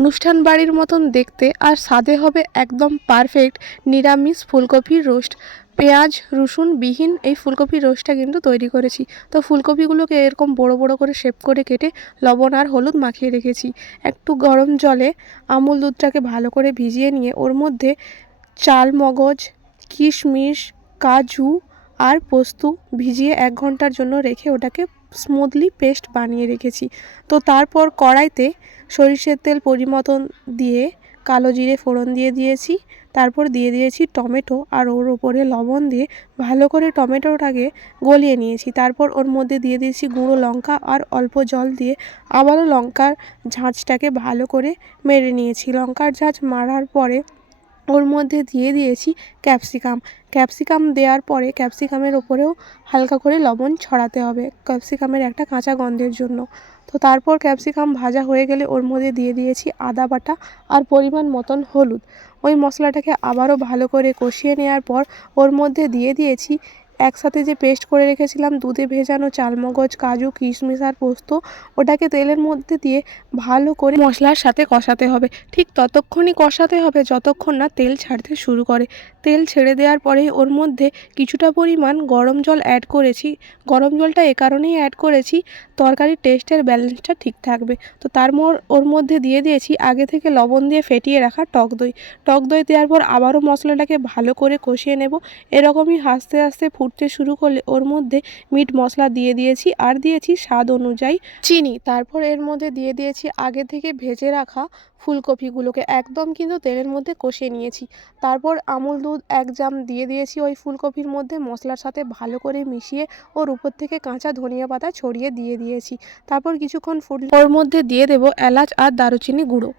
অনুষ্ঠান বাড়ির মতন দেখতে আর স্বাদে হবে একদম পারফেক্ট নিরামিষ ফুলকপির রোস্ট পেঁয়াজ, রসুন, বিহীন এই ফুলকপির রোস্টটা কিন্তু তৈরি করেছি। তো ফুলকপিগুলোকে এরকম বড় বড় করে শেপ করে কেটে লবণ আর হলুদ মাখিয়ে রেখেছি। একটু গরম জলে আমুল দুধটাকে ভালো করে ভিজিয়ে নিয়ে ওর মধ্যে চাল, মগজ, কিশমিশ, কাজু আর পোস্ত ভিজিয়ে এক ঘণ্টার জন্য রেখে ওটাকে স্মুথলি পেস্ট বানিয়ে রেখেছি। তো তারপর কড়াইতে সরিষের তেল পরিমতন দিয়ে, কালো জিরে ফোড়ন দিয়ে দিয়েছি। তারপর দিয়ে দিয়েছি টমেটো আর ওর ওপরে লবণ দিয়ে ভালো করে টমেটোটাকে গলিয়ে নিয়েছি। তারপর ওর মধ্যে দিয়ে দিয়েছি গুঁড়ো লঙ্কা আর অল্প জল দিয়ে আবারও লঙ্কার ঝাঁঝটাকে ভালো করে মেরে নিয়েছি। লঙ্কার ঝাঁঝ মারার পরে ওর মধ্যে দিয়ে দিয়েছি ক্যাপসিকাম। ক্যাপসিকাম দেওয়ার পরে ক্যাপসিকামের ওপরেও হালকা করে লবণ ছড়াতে হবে ক্যাপসিকামের একটা কাঁচা গন্ধের জন্য। তো তারপর ক্যাপসিকাম ভাজা হয়ে গেলে ওর মধ্যে দিয়ে দিয়েছি আদা বাটা আর পরিমাণ মতন হলুদ। ওই মশলাটাকে আবারও ভালো করে কষিয়ে নেওয়ার পর ওর মধ্যে দিয়ে দিয়েছি একসাথে যে পেস্ট করে রেখেছিলাম, দুধে ভেজানো চালমগজ, কাজু, কিশমিশ আর পোস্ত, ওটাকে তেলের মধ্যে দিয়ে ভালো করে মশলার সাথে কষাতে হবে। ঠিক ততক্ষণই কষাতে হবে, যতক্ষণ না তেল ছাড়তে শুরু করে। তেল ছেড়ে দেওয়ার পরে ওর মধ্যে কিছুটা পরিমাণ গরম জল অ্যাড করেছি। গরম জলটা এ কারণেই অ্যাড করেছি, তরকারির টেস্টের ব্যালেন্সটা ঠিক থাকবে। তো তার ওর মধ্যে দিয়ে দিয়েছি আগে থেকে লবণ দিয়ে ফেটিয়ে রাখা টক দই। টক দই দেওয়ার পর আবারও মশলাটাকে ভালো করে কষিয়ে নেব। এরকমই হাসতে আস্তে আস্তে ফুটতে শুরু করলে ওর মধ্যে মিট মশলা দিয়ে দিয়েছি আর দিয়েছি স্বাদ অনুযায়ী চিনি। তারপর এর মধ্যে দিয়ে দিয়েছি আগে থেকে ভেজে রাখা ফুলকপিগুলোকে। একদম কিন্তু তেলের মধ্যে কষিয়ে নিয়েছি। তারপর আমুল দুধ এক জাম দিয়ে দিয়েছি ওই ফুলকপির মধ্যে মশলার সাথে ভালো করে মিশিয়ে ওর উপর থেকে কাঁচা ধনিয়া পাতা ছড়িয়ে দিয়ে দিয়েছি। তারপর কিছুক্ষণ ফুটলে ওর মধ্যে দিয়ে দেবো এলাচ আর দারুচিনি গুঁড়ো।